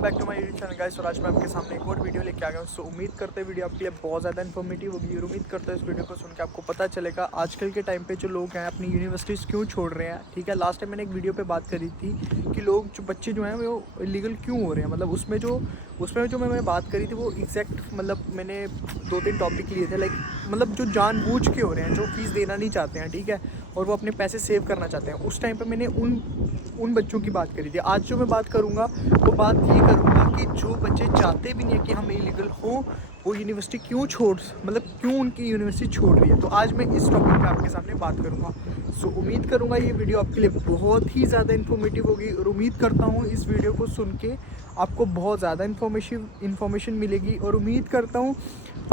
Back to my YouTube channel guys. और आज मैं आपके सामने एक और वीडियो लेके आ गया हूँ। सो उम्मीद करते हैं वीडियो आपके लिए बहुत ज़्यादा इन्फॉर्मेटिव होगी और उम्मीद करते हैं इस वीडियो को सुन के आपको पता चलेगा आजकल के टाइम पे जो लोग हैं अपनी यूनिवर्सिटीज़ क्यों छोड़ रहे हैं। ठीक है, लास्ट टाइम मैंने एक वीडियो पे बात करी थी कि लोग जो बच्चे जो हैं वो इलीगल क्यों हो रहे हैं। मतलब उसमें जो मैंने बात करी थी वो एग्जैक्ट मतलब मैंने 2-3 टॉपिक लिए थे। लाइक मतलब जो जानबूझ के हो रहे हैं, जो फीस देना नहीं चाहते हैं, ठीक है, और वो अपने पैसे सेव करना चाहते हैं। उस टाइम पे मैंने उन बच्चों की बात करी थी। आज जो मैं बात करूँगा वो बात ये करूँगा कि जो बच्चे चाहते भी नहीं है कि हम इलीगल हो, वो यूनिवर्सिटी क्यों उनकी यूनिवर्सिटी छोड़ रही है। तो आज मैं इस टॉपिक पे आपके सामने बात करूँगा। सो उम्मीद करूँगा ये वीडियो आपके लिए बहुत ही ज़्यादा इन्फॉर्मेटिव होगी और उम्मीद करता हूँ इस वीडियो को सुन के आपको बहुत ज़्यादा इन्फॉर्मेशन मिलेगी। और उम्मीद करता हूँ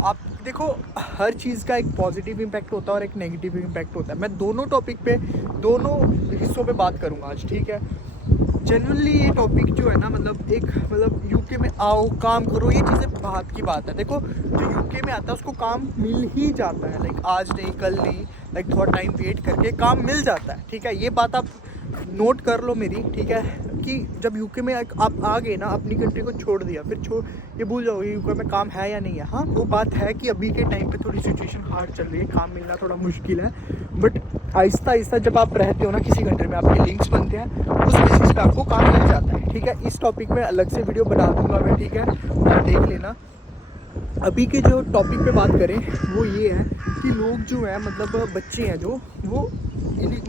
आप देखो, हर चीज़ का एक पॉजिटिव इम्पैक्ट होता है और एक नेगेटिव इम्पैक्ट होता है। मैं दोनों टॉपिक पे, दोनों हिस्सों पे बात करूँगा आज, ठीक है। जनरली ये टॉपिक जो है ना, मतलब यूके में आओ काम करो, ये चीज़ें बात की बात है। देखो, जो यूके में आता है उसको काम मिल ही जाता है। लाइक आज नहीं कल नहीं, लाइक थोड़ा टाइम वेट करके काम मिल जाता है, ठीक है। ये बात आप नोट कर लो मेरी, ठीक है, कि जब यूके में आप आ गए ना, अपनी कंट्री को छोड़ दिया, फिर ये भूल जाओगे यूके में काम है या नहीं है। हाँ, वो बात है कि अभी के टाइम पे थोड़ी सिचुएशन हार्ड चल रही है, काम मिलना थोड़ा मुश्किल है, बट आहिस्ता आहिस्ता जब आप रहते हो ना किसी कंट्री में, आपके लिंक्स बनते हैं, उस बेसिस पे आपको काम मिल जाता है, ठीक है। इस टॉपिक में अलग से वीडियो बना दूंगा मैं, ठीक है, आप देख लेना। अभी के जो टॉपिक पे बात करें वो ये है कि लोग जो है, मतलब बच्चे हैं जो, वो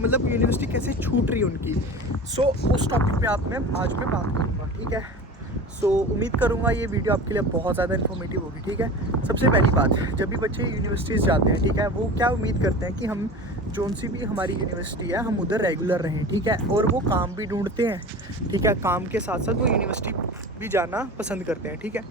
मतलब यूनिवर्सिटी कैसे छूट रही है उनकी। सो उस टॉपिक पे आज मैं बात करूँगा, ठीक है। सो उम्मीद करूँगा ये वीडियो आपके लिए बहुत ज़्यादा इन्फॉर्मेटिव होगी, ठीक है। सबसे पहली बात, जब भी बच्चे यूनिवर्सिटीज़ जाते हैं, ठीक है, वो क्या उम्मीद करते हैं कि हम जोन सी भी हमारी यूनिवर्सिटी है हम उधर रेगुलर रहें, ठीक है। और वो काम भी ढूंढते हैं, ठीक है, काम के साथ साथ वो यूनिवर्सिटी भी जाना पसंद करते हैं, ठीक है।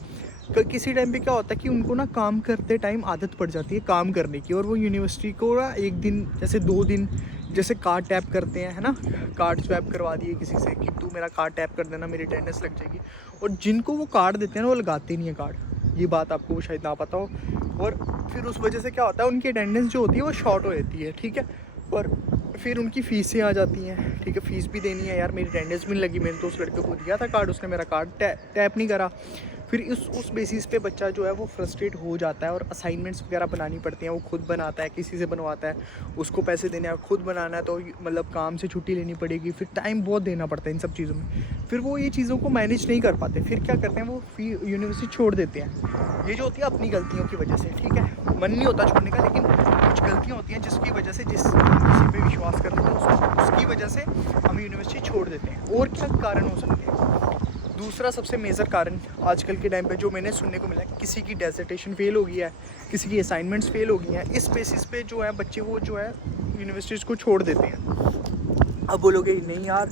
किसी टाइम पे क्या होता है कि उनको ना काम करते टाइम आदत पड़ जाती है काम करने की, और वो यूनिवर्सिटी को ना एक दिन जैसे 2 दिन जैसे कार्ड टैप करते हैं, है ना, कार्ड स्वैप करवा दिए किसी से कि तू मेरा कार्ड टैप कर देना, मेरी अटेंडेंस लग जाएगी। और जिनको वो कार्ड देते हैं ना, वो लगाते नहीं है कार्ड। ये बात आपको शायद ना पता हो। और फिर उस वजह से क्या होता है, उनकी अटेंडेंस जो होती है वो शॉर्ट हो जाती है, ठीक है। और फिर उनकी फ़ीसें आ जाती हैं, ठीक है, फ़ीस भी देनी है। यार मेरी अटेंडेंस भी नहीं लगी, मैंने तो उस लड़के को दिया था कार्ड, उसने मेरा कार्ड टैप नहीं करा। फिर उस बेसिस पे बच्चा जो है वो फ्रस्ट्रेट हो जाता है और असाइनमेंट्स वगैरह बनानी पड़ती हैं, वो खुद बनाता है, किसी से बनवाता है, उसको पैसे देने हैं, खुद बनाना है तो मतलब काम से छुट्टी लेनी पड़ेगी, फिर टाइम बहुत देना पड़ता है इन सब चीज़ों में। फिर वो ये चीज़ों को मैनेज नहीं कर पाते, फिर क्या करते हैं, वो यूनिवर्सिटी छोड़ देते हैं। ये जो होती है अपनी गलतियों की वजह से, ठीक है, मन नहीं होता छोड़ने का, लेकिन कुछ गलतियाँ होती हैं जिसकी वजह से, जिस किसी पे विश्वास कर लेते हैं उसकी वजह से हम यूनिवर्सिटी छोड़ देते हैं। और क्या कारण हो सकते हैं? दूसरा सबसे मेजर कारण आजकल के टाइम पे जो मैंने सुनने को मिला है, किसी की डेजर्टेशन फेल हो गई है, किसी की असाइनमेंट्स फेल हो गई हैं। इस बेसिस पे जो है बच्चे वो जो है यूनिवर्सिटीज़ को छोड़ देते हैं। अब बोलोगे नहीं यार,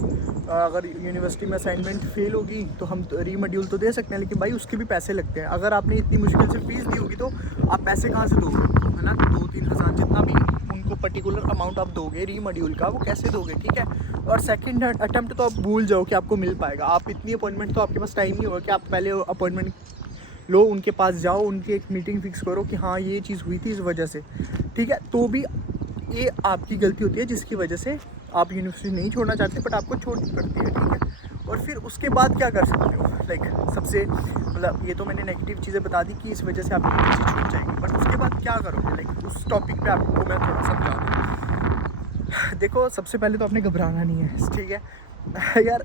अगर यूनिवर्सिटी में असाइनमेंट फेल होगी तो हम रीमॉड्यूल तो दे सकते हैं, लेकिन भाई उसके भी पैसे लगते हैं। अगर आपने इतनी मुश्किल से फीस दी होगी तो आप पैसे कहाँ से दोगे, है ना। 2-3 हज़ार जितना भी उनको पर्टिकुलर अमाउंट आप दोगे रीमॉड्यूल का, वो कैसे दोगे, ठीक है। और सेकंड अटैम्प्ट तो आप भूल जाओ कि आपको मिल पाएगा। आप इतनी अपॉइंटमेंट तो आपके पास टाइम नहीं होगा कि आप पहले अपॉइंटमेंट लो, उनके पास जाओ, उनकी एक मीटिंग फिक्स करो कि हाँ ये चीज़ हुई थी इस वजह से, ठीक है। तो भी ये आपकी गलती होती है जिसकी वजह से आप यूनिवर्सिटी नहीं छोड़ना चाहते, बट आपको छोड़नी पड़ती है, ठीक है। और फिर उसके बाद क्या कर सकते हो, लाइक सबसे मतलब ये तो मैंने नेगेटिव चीज़ें बता दी कि इस वजह से आपकी यूनिवर्सिटी छूट जाएगी, बट उसके बाद क्या करोगे, लाइक उस टॉपिक पे आपको मैं थोड़ा समझा दूँ। देखो, सबसे पहले तो आपने घबराना नहीं है, ठीक है यार।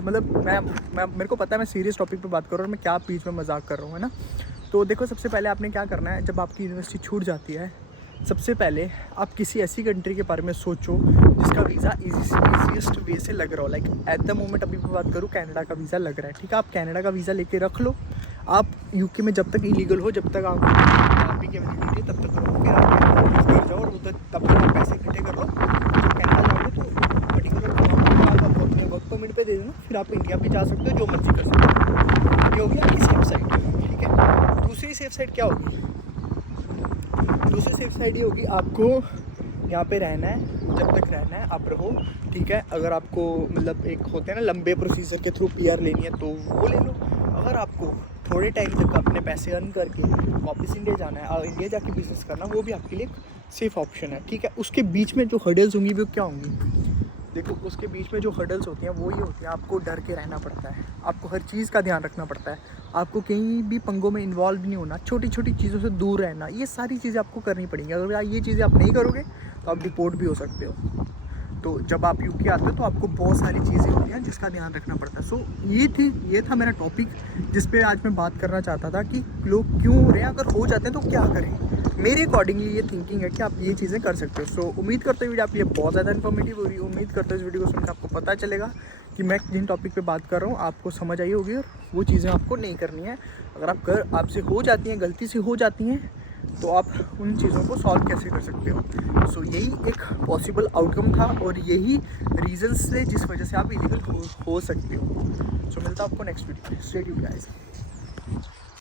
मतलब मेरे को पता है मैं सीरियस टॉपिक पे बात कर रहा हूँ, मैं क्या बीच में मजाक कर रहा हूँ, है ना। तो देखो, सबसे पहले आपने क्या करना है, जब आपकी यूनिवर्सिटी छूट जाती है, सबसे पहले आप किसी ऐसी कंट्री के बारे में सोचो जिसका वीज़ा ईजीएस्ट वे से लग रहा हो। लाइक एट द मोमेंट अभी मैं बात करूँ, कनाडा का वीज़ा लग रहा है, ठीक है। आप कनाडा का वीज़ा लेके रख लो। आप यूके में जब तक इलीगल हो, जब तक आपकी की अवेलेबिलिटी तब तक करो, फिर आप कर जाओ और उधर तब तक आप पैसे इकट्ठे कर लो। जब कनाडा जाओगे तो पर्टिकुलर अमाउंट आप अपने वर्क परमिट पे दे देना, फिर आप इंडिया भी जा सकते हो, जो मर्जी कर सकते हो। ये होगी आपकी सेफ साइड, ठीक है। दूसरी सेफ साइड क्या होगी? दूसरी सेफ साइड ये होगी, आपको यहाँ पे रहना है, जब तक रहना है आप रहो, ठीक है। अगर आपको मतलब एक होते हैं ना लंबे प्रोसीजर के थ्रू पीआर लेनी है तो वो ले लो। अगर आपको थोड़े टाइम तक अपने पैसे अर्न करके वापस इंडिया जाना है और इंडिया जाके बिजनेस करना, वो भी आपके लिए सेफ़ ऑप्शन है, ठीक है। उसके बीच में जो हर्डल्स होंगी वो क्या होंगी? देखो उसके बीच में जो हर्डल्स होती हैं वो ये होती हैं, आपको डर के रहना पड़ता है, आपको हर चीज़ का ध्यान रखना पड़ता है, आपको कहीं भी पंगों में इन्वॉल्व नहीं होना, छोटी छोटी चीज़ों से दूर रहना, ये सारी चीज़ें आपको करनी पड़ेंगी। अगर ये चीज़ें आप नहीं करोगे तो आप डिपोर्ट भी हो सकते हो। तो जब आप यूके आते हो तो आपको बहुत सारी चीज़ें होती हैं जिसका ध्यान रखना पड़ता है। सो ये था मेरा टॉपिक जिस पे आज मैं बात करना चाहता था कि लोग क्यों हो रहे हैं, अगर हो जाते हैं तो क्या करें। मेरे अकॉर्डिंगली ये थिंकिंग है कि आप ये चीज़ें कर सकते हो। सो उम्मीद करते हुए वीडियो आपके लिए बहुत ज़्यादा इन्फॉर्मेटिव होगी। उम्मीद करते हो इस वीडियो को सुनकर आपको पता चलेगा कि मैं जिन टॉपिक पे बात कर रहा हूँ आपको समझ आई होगी और वो चीज़ें आपको नहीं करनी है। अगर आपसे हो जाती हैं, गलती से हो जाती हैं, तो आप उन चीज़ों को सॉल्व कैसे कर सकते हो। सो यही एक पॉसिबल आउटकम था और यही रीजंस थे जिस वजह से आप इलीगल हो सकते हो। सो मिलता है आपको नेक्स्ट वीडियो में। Stay tuned guys.